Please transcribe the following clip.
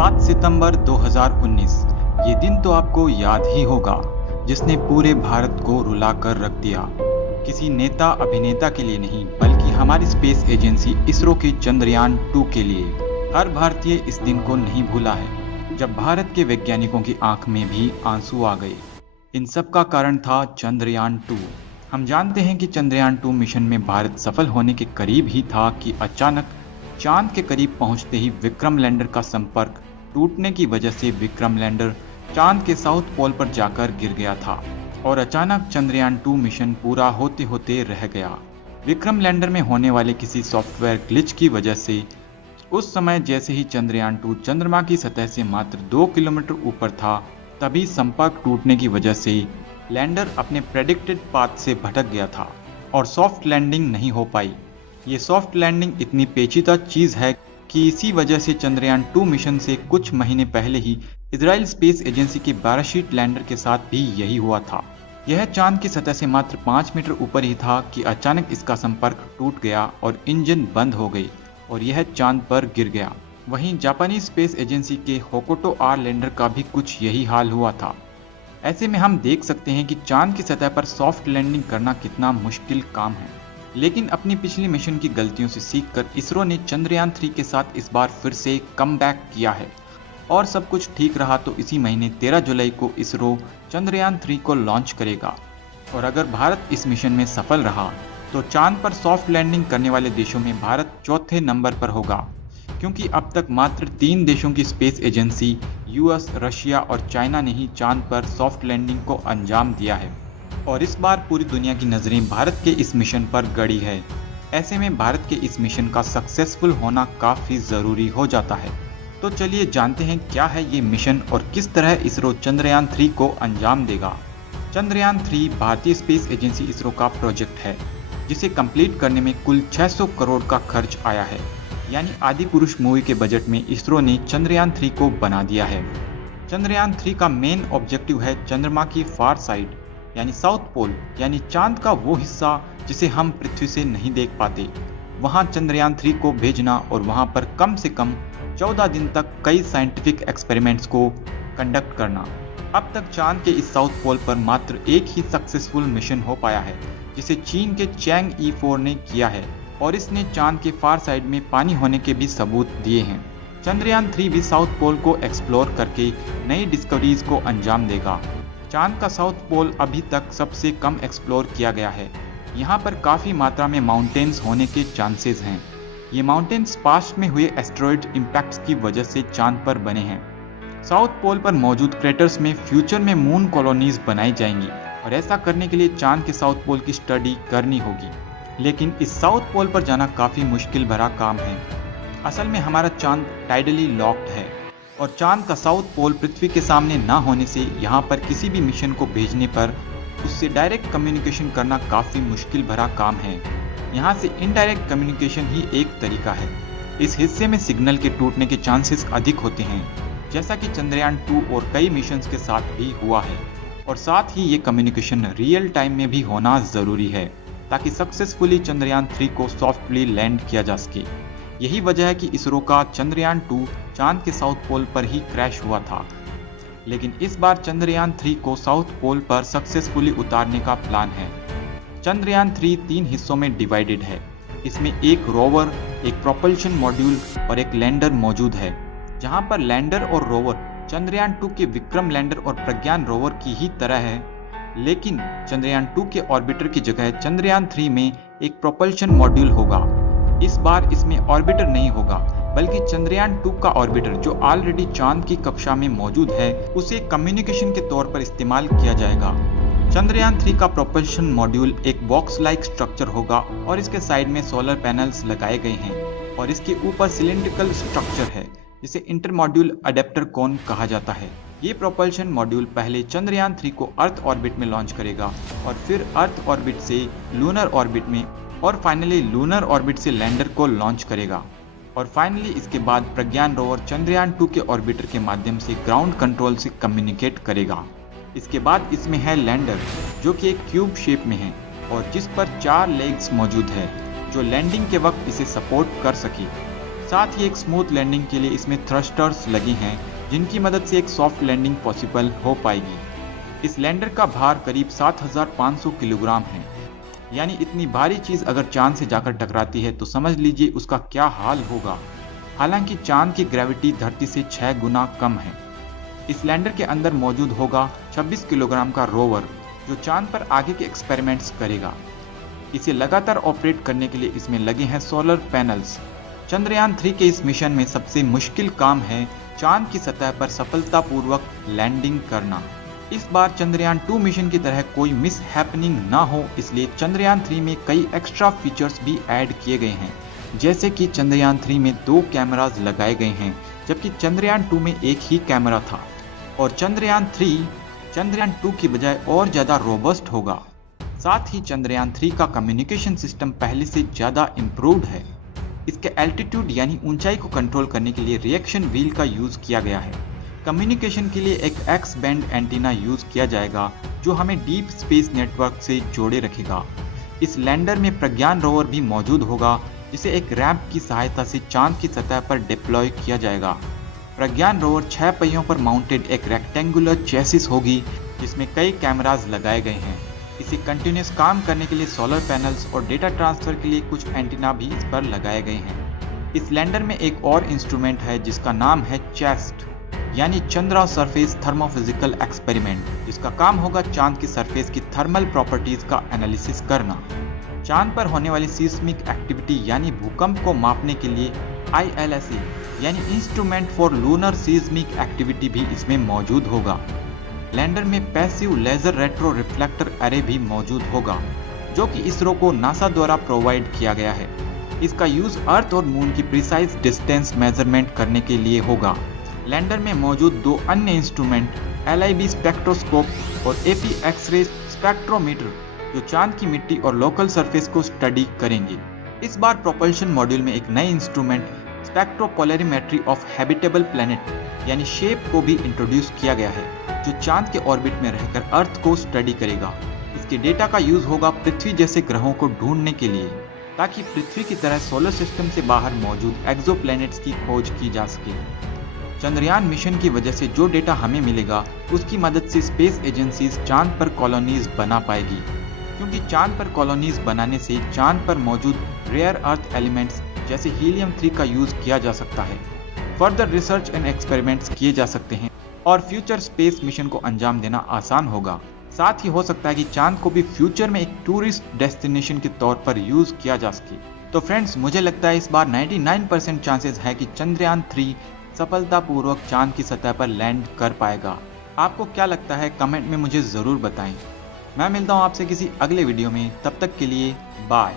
7 सितंबर 2019। ये दिन तो आपको याद ही होगा, जिसने पूरे भारत को रुलाकर रख दिया। किसी नेता अभिनेता के लिए नहीं, बल्कि हमारी स्पेस एजेंसी इसरो के चंद्रयान 2 के लिए। हर भारतीय इस दिन को नहीं भूला है, जब भारत के वैज्ञानिकों की आंख में भी आंसू आ गए। इन सब का कारण था चंद्रयान 2। हम जानते हैं कि चंद्रयान 2 मिशन में भारत सफल होने के करीब ही था कि अचानक चांद के करीब पहुंचते ही विक्रम लैंडर का संपर्क टूटने की वजह से विक्रम लैंडर चांद के साउथ पोल पर जाकर गिर गया था और अचानक चंद्रयान 2 मिशन पूरा होते होते रह गया। विक्रम लैंडर में होने वाले किसी सॉफ्टवेयर ग्लिच की वजह से उस समय जैसे ही चंद्रयान 2 चंद्रमा की सतह से मात्र 2 किलोमीटर ऊपर था, तभी संपर्क टूटने की वजह से लैंडर अपने प्रेडिक्टेड पाथ से भटक गया था और सॉफ्ट लैंडिंग नहीं हो पाई। ये सॉफ्ट लैंडिंग इतनी पेचीदा चीज है कि इसी वजह से चंद्रयान 2 मिशन से कुछ महीने पहले ही इजराइल स्पेस एजेंसी के 12 शीट लैंडर के साथ भी यही हुआ था। यह चांद की सतह से मात्र 5 मीटर ऊपर ही था कि अचानक इसका संपर्क टूट गया और इंजन बंद हो गई और यह चांद पर गिर गया। वहीं जापानी स्पेस एजेंसी के होकोटो आर लैंडर का भी कुछ यही हाल हुआ था। ऐसे में हम देख सकते हैं कि चांद की सतह पर सॉफ्ट लैंडिंग करना कितना मुश्किल काम है। लेकिन अपनी पिछली मिशन की गलतियों से सीखकर इसरो ने चंद्रयान 3 के साथ इस बार फिर से कमबैक किया है और सब कुछ ठीक रहा तो इसी महीने 13 जुलाई को इसरो चंद्रयान 3 को लॉन्च करेगा। और अगर भारत इस मिशन में सफल रहा तो चांद पर सॉफ्ट लैंडिंग करने वाले देशों में भारत चौथे नंबर पर होगा, क्योंकि अब तक मात्र 3 देशों की स्पेस एजेंसी यूएस, रशिया और चाइना ने ही चांद पर सॉफ्ट लैंडिंग को अंजाम दिया है और इस बार पूरी दुनिया की नज़रें भारत के इस मिशन पर गड़ी है। ऐसे में भारत के इस मिशन का सक्सेसफुल होना काफ़ी ज़रूरी हो जाता है। तो चलिए जानते हैं क्या है ये मिशन और किस तरह इसरो चंद्रयान 3 को अंजाम देगा। चंद्रयान 3 भारतीय स्पेस एजेंसी इसरो का प्रोजेक्ट है, जिसे कंप्लीट करने में कुल 600 करोड़ का खर्च आया है। यानी आदि पुरुष मूवी के बजट में इसरो ने चंद्रयान 3 को बना दिया है। चंद्रयान 3 का मेन ऑब्जेक्टिव है चंद्रमा की फार साइड यानी साउथ पोल, यानी चांद का वो हिस्सा जिसे हम पृथ्वी से नहीं देख पाते, वहां चंद्रयान 3 को भेजना और वहां पर कम से कम 14 दिन तक कई साइंटिफिक एक्सपेरिमेंट्स को कंडक्ट करना। अब तक चांद के इस साउथ पोल पर मात्र एक ही सक्सेसफुल मिशन हो पाया है, जिसे चीन के चैंग ई4 ने किया है और इसने चांद के फार साइड में पानी होने के भी सबूत दिए हैं। चंद्रयान 3 भी साउथ पोल को एक्सप्लोर करके नई डिस्कवरीज को अंजाम देगा। चांद का साउथ पोल अभी तक सबसे कम एक्सप्लोर किया गया है। यहाँ पर काफ़ी मात्रा में माउंटेन्स होने के चांसेस हैं। ये माउंटेन्स पास्ट में हुए एस्टेरॉयड इम्पैक्ट्स की वजह से चांद पर बने हैं। साउथ पोल पर मौजूद क्रेटर्स में फ्यूचर में मून कॉलोनीज बनाई जाएंगी और ऐसा करने के लिए चांद के साउथ पोल की स्टडी करनी होगी। लेकिन इस साउथ पोल पर जाना काफ़ी मुश्किल भरा काम है। असल में हमारा चांद टाइडली लॉक्ड है और चांद का साउथ पोल पृथ्वी के सामने ना होने से यहाँ पर किसी भी मिशन को भेजने पर उससे डायरेक्ट कम्युनिकेशन करना काफ़ी मुश्किल भरा काम है। यहाँ से इनडायरेक्ट कम्युनिकेशन ही एक तरीका है। इस हिस्से में सिग्नल के टूटने के चांसेस अधिक होते हैं, जैसा कि चंद्रयान 2 और कई मिशंस के साथ भी हुआ है। और साथ ही ये कम्युनिकेशन रियल टाइम में भी होना ज़रूरी है, ताकि सक्सेसफुली चंद्रयान 3 को सॉफ्टली लैंड किया जा सके। यही वजह है कि इसरो का चंद्रयान 2 चांद के साउथ पोल पर ही क्रैश हुआ था। लेकिन इस बार चंद्रयान 3 को साउथ पोल पर सक्सेसफुली उतारने का प्लान है। चंद्रयान 3 3 हिस्सों में डिवाइडेड है। इसमें एक रोवर, एक प्रोपल्शन मॉड्यूल और एक लैंडर मौजूद है। जहां पर लैंडर और रोवर चंद्रयान 2 के विक्रम लैंडर और प्रज्ञान रोवर की ही तरह है, लेकिन चंद्रयान 2 के ऑर्बिटर की जगह चंद्रयान 3 में एक प्रोपल्शन मॉड्यूल होगा। इस बार इसमें ऑर्बिटर नहीं होगा, बल्कि चंद्रयान 2 का ऑर्बिटर जो ऑलरेडी चांद की कक्षा में मौजूद है, उसे कम्युनिकेशन के तौर पर इस्तेमाल किया जाएगा। चंद्रयान 3 का प्रोपल्शन मॉड्यूल एक बॉक्स लाइक स्ट्रक्चर होगा और इसके साइड में सोलर पैनल्स लगाए गए हैं और इसके ऊपर सिलिंड्रिकल स्ट्रक्चर है, जिसे इंटर मॉड्यूल अडेप्टर कोन कहा जाता है। ये प्रोपल्शन मॉड्यूल पहले चंद्रयान 3 को अर्थ ऑर्बिट में लॉन्च करेगा और फिर अर्थ ऑर्बिट से लूनर ऑर्बिट में और फाइनली लूनर ऑर्बिट से लैंडर को लॉन्च करेगा। और फाइनली इसके बाद प्रज्ञान रोवर चंद्रयान 2 के ऑर्बिटर के माध्यम से ग्राउंड कंट्रोल से कम्युनिकेट करेगा। इसके बाद इसमें है लैंडर, जो कि एक क्यूब शेप में है और जिस पर 4 लेग्स मौजूद है, जो लैंडिंग के वक्त इसे सपोर्ट कर सके। साथ ही एक स्मूथ लैंडिंग के लिए इसमें थ्रस्टर्स लगी हैं जिनकी मदद से एक सॉफ्ट लैंडिंग पॉसिबल हो पाएगी। इस लैंडर का भार करीब 7500 किलोग्राम है, यानी इतनी भारी चीज अगर चांद से जाकर टकराती है तो समझ लीजिए उसका क्या हाल होगा। हालांकि चांद की ग्रेविटी धरती से 6 गुना कम है। इस लैंडर के अंदर मौजूद होगा 26 किलोग्राम का रोवर जो चांद पर आगे के एक्सपेरिमेंट्स करेगा। इसे लगातार ऑपरेट करने के लिए इसमें लगे हैं सोलर पैनल्स। चंद्रयान 3 के इस मिशन में सबसे मुश्किल काम है चांद की सतह पर सफलतापूर्वक लैंडिंग करना। इस बार चंद्रयान 2 मिशन की तरह कोई मिस हैपनिंग ना हो, इसलिए चंद्रयान 3 में कई एक्स्ट्रा फीचर्स भी ऐड किए गए हैं। जैसे कि चंद्रयान 3 में 2 कैमरास लगाए गए हैं, जबकि चंद्रयान 2 में एक ही कैमरा था। और चंद्रयान 3 चंद्रयान 2 की बजाय और ज्यादा रोबस्ट होगा। साथ ही चंद्रयान 3 का कम्युनिकेशन सिस्टम पहले से ज्यादा इम्प्रूव्ड है। इसके एल्टीट्यूड यानी ऊंचाई को कंट्रोल करने के लिए रिएक्शन व्हील का यूज किया गया है। कम्युनिकेशन के लिए एक एक्स बैंड एंटीना यूज किया जाएगा जो हमें डीप स्पेस नेटवर्क से जोड़े रखेगा। इस लैंडर में प्रज्ञान रोवर भी मौजूद होगा जिसे एक रैंप की सहायता से चांद की सतह पर डिप्लॉय किया जाएगा। प्रज्ञान रोवर 6 पहियों पर माउंटेड एक रेक्टेंगुलर चेसिस होगी जिसमें कई कैमरास लगाए गए हैं। इसे कंटिन्यूस काम करने के लिए सोलर पैनल्स और डेटा ट्रांसफर के लिए कुछ एंटीना भी इस पर लगाए गए हैं। इस लैंडर में एक और इंस्ट्रूमेंट है जिसका नाम है चेस्ट यानी चंद्रा सरफेस थर्मोफिजिकल एक्सपेरिमेंट, जिसका काम होगा चांद की सरफेस की थर्मल प्रॉपर्टीज का एनालिसिस करना। चांद पर होने वाली सीस्मिक एक्टिविटी यानी भूकंप को मापने के लिए ILSE यानी instrument for lunar seismic activity भी इसमें मौजूद होगा। लैंडर में passive laser retro reflector array भी मौजूद होगा जो कि इसरो को नासा द्वारा प्रोवाइड किया गया है। इसका यूज अर्थ और मून की प्रिसाइज डिस्टेंस मेजरमेंट करने के लिए होगा। लैंडर में मौजूद 2 अन्य इंस्ट्रूमेंट LIB स्पेक्ट्रोस्कोप और AP एक्सरे स्पेक्ट्रोमीटर जो चांद की मिट्टी और लोकल सरफेस को स्टडी करेंगे। इस बार प्रोपल्शन मॉड्यूल में एक नए इंस्ट्रूमेंट स्पेक्ट्रोपोलरिमेट्री ऑफ हैबिटेबल प्लैनेट यानी शेप को भी इंट्रोड्यूस किया गया है जो चांद के ऑर्बिट में रहकर अर्थ को स्टडी करेगा। इसके डेटा का यूज होगा पृथ्वी जैसे ग्रहों को ढूंढने के लिए ताकि पृथ्वी की तरह सोलर सिस्टम से बाहर मौजूद एक्सोप्लैनेट्स की खोज की जा सके। चंद्रयान मिशन की वजह से जो डेटा हमें मिलेगा उसकी मदद से स्पेस एजेंसीज चांद पर कॉलोनीज बना पाएगी, क्योंकि चांद पर कॉलोनीज बनाने से चांद पर मौजूद रेयर अर्थ एलिमेंट्स जैसे हीलियम 3 का यूज किया जा सकता है। फर्दर रिसर्च एंड एक्सपेरिमेंट्स किए जा सकते हैं और फ्यूचर स्पेस मिशन को अंजाम देना आसान होगा। साथ ही हो सकता है कि चांद को भी फ्यूचर में एक टूरिस्ट डेस्टिनेशन के तौर पर यूज किया जा सके। तो फ्रेंड्स, मुझे लगता है इस बार 99% चांसेस है कि चंद्रयान 3 सफलतापूर्वक चांद की सतह पर लैंड कर पाएगा। आपको क्या लगता है कमेंट में मुझे जरूर बताएं। मैं मिलता हूं आपसे किसी अगले वीडियो में, तब तक के लिए बाय।